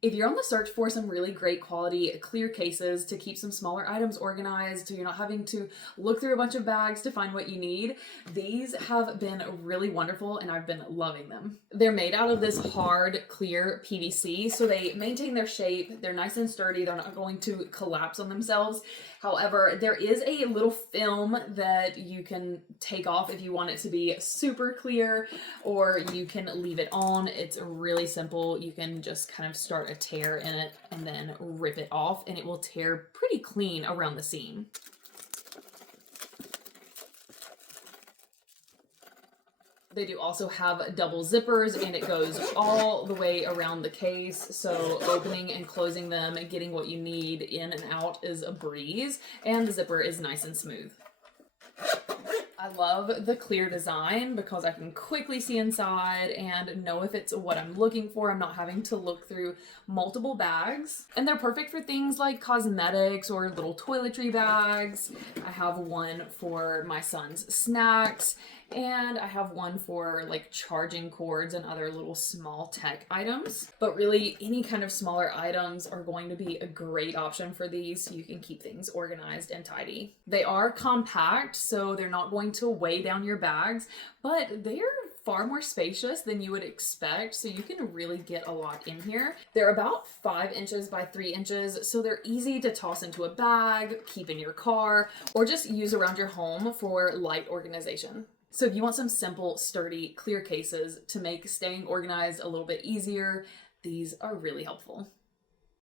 If you're on the search for some really great quality clear cases to keep some smaller items organized, so you're not having to look through a bunch of bags to find what you need, these have been really wonderful and I've been loving them. They're made out of this hard, clear PVC, so they maintain their shape. They're nice and sturdy. They're not going to collapse on themselves. However, there is a little film that you can take off if you want it to be super clear, or you can leave it on. It's really simple. You can just kind of start a tear in it and then rip it off, and it will tear pretty clean around the seam. They do also have double zippers, and it goes all the way around the case, so opening and closing them and getting what you need in and out is a breeze, and the zipper is nice and smooth. I love the clear design because I can quickly see inside and know if it's what I'm looking for. I'm not having to look through multiple bags. And they're perfect for things like cosmetics or little toiletry bags. I have one for my son's snacks, and I have one for like charging cords and other little small tech items. But really, any kind of smaller items are going to be a great option for these, so you can keep things organized and tidy. They are compact, so they're not going to weigh down your bags, but they're far more spacious than you would expect, so you can really get a lot in here. They're about 5 inches by 3 inches, so they're easy to toss into a bag, keep in your car, or just use around your home for light organization. So if you want some simple, sturdy, clear cases to make staying organized a little bit easier, these are really helpful.